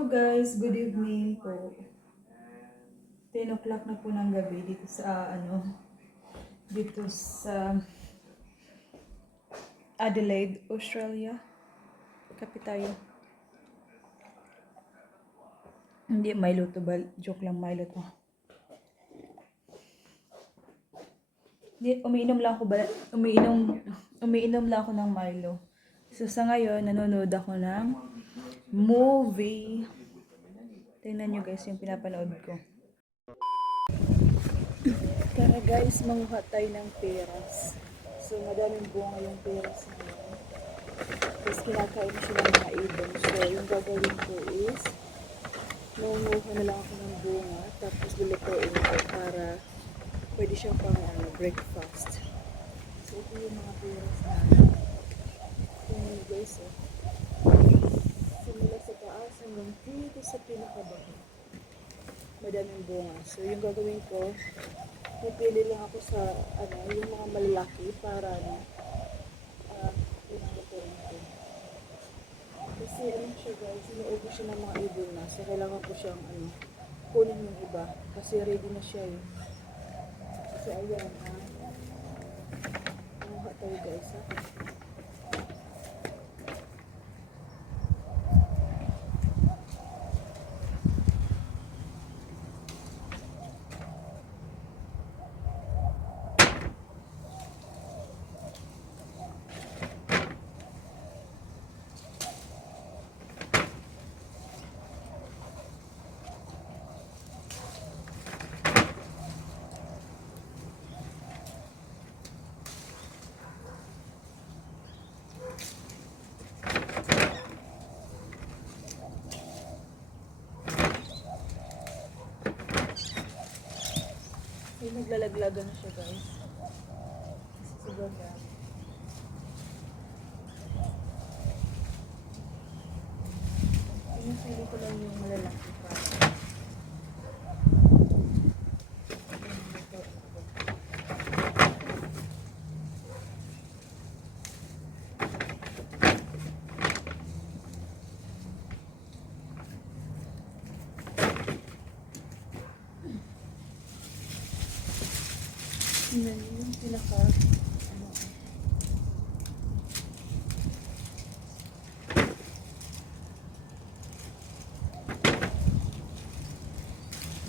Hello guys, good evening po. 10 o'clock na po ng gabi dito sa dito sa Adelaide, Australia. Kape tayo. Hindi Milo to, joke lang, Milo to. Umiinom lang ako ng Milo. So sa ngayon, nanonood ako ng movie. Tingnan nyo guys yung pinapanood ko. Tara guys, manguha tayo ng peras. So madaming bunga yung peras na yun. Tapos kinakain siya ng mga ibon. So yung gagawin ko is manguha na lang ako ng bunga. Tapos lulutuin ko para pwede siyang pang breakfast. So ito yung mga peras na tingnan nyo guys. Simula sa taas hanggang dito sa pinakabaho. Madaming bunga. So yung gagawin ko, pipili lang ako sa yung mga malalaki para pinaglutuin ko. Kasi siya guys, inuubos siya ng mga ibon na. So kailangan ko siyang kunin yung iba. Kasi ready na siya eh. So ayan mamuha tayo guys ha. Yung naglalaglagan na siya guys. Siguro na. Pinasili ko lang yung malalaki para. Tingnan niyo yung pinaka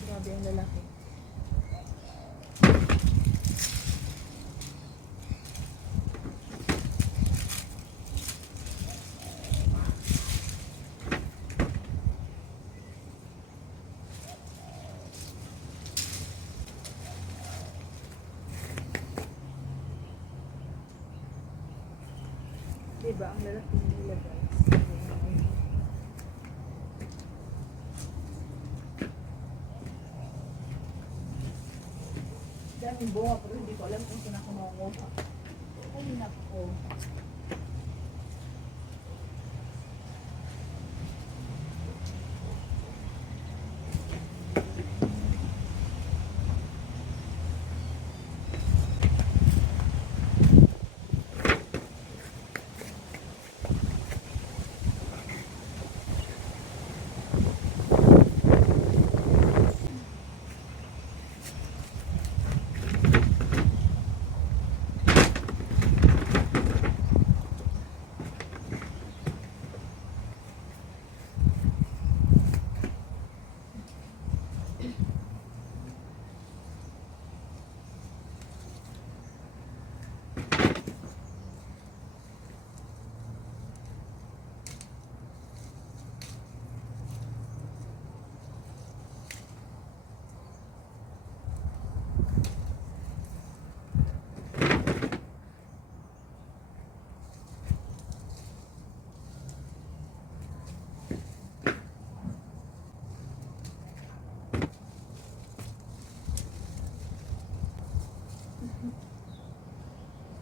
grabe ang lalaki. Diba ang lalaki nila guys? Daming bunga pero hindi ko alam kung saan ako makuha. Ay nako.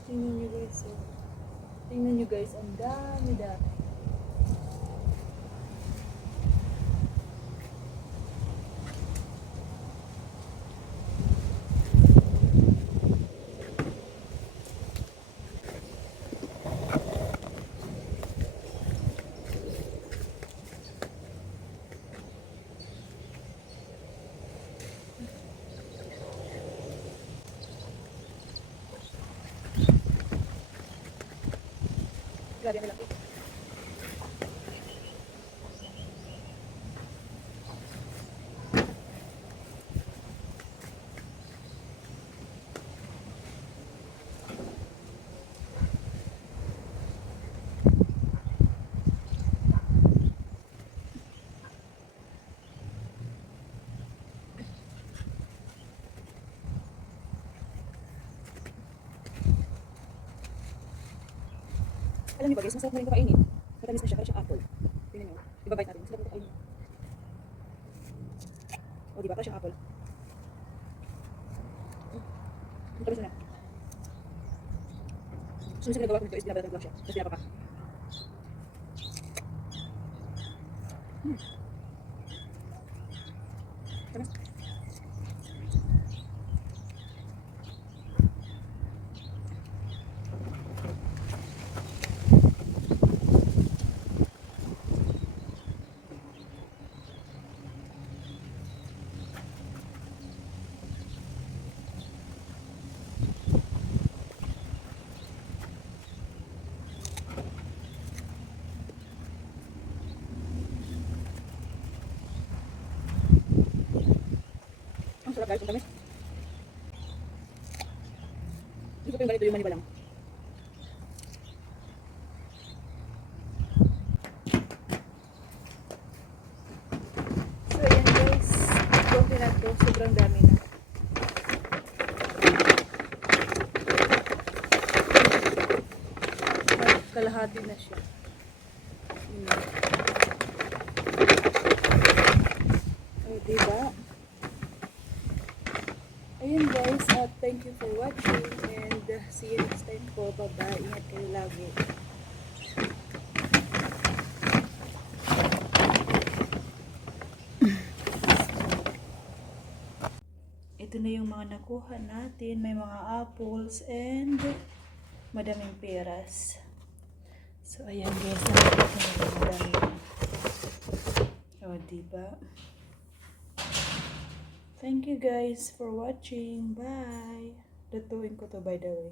Tingnan nyo guys, tingnan nyo guys, ang dami. lagyan nila. Alam niyo ba guys, masarap na rin ito kainin. Matamis na siya, parang siyang apple. Tingnan niyo. Ibabite natin. Masarap na ito kainin. O diba, parang siyang apple. Matamis na na. So, minsan ginagawa ko nito is binabalatan ko lang siya. Tapos pinapapa. Tamis. Ang sarap guys, ang tamis. Hindi ko pa yung ganito yung maniba lang. So ayan guys, coffee na to, sobrang dami na. Kalahati na siya. Ay, diba? Ayun guys, thank you for watching and see you next time po. Bye-bye. Ingat kayo lagi. Ito na yung mga nakuha natin. May mga apples and madaming peras. So, ayan guys. Nakikita nyo yung madaming. O, diba? Thank you guys for watching. Bye! Lutuin ko to by the way.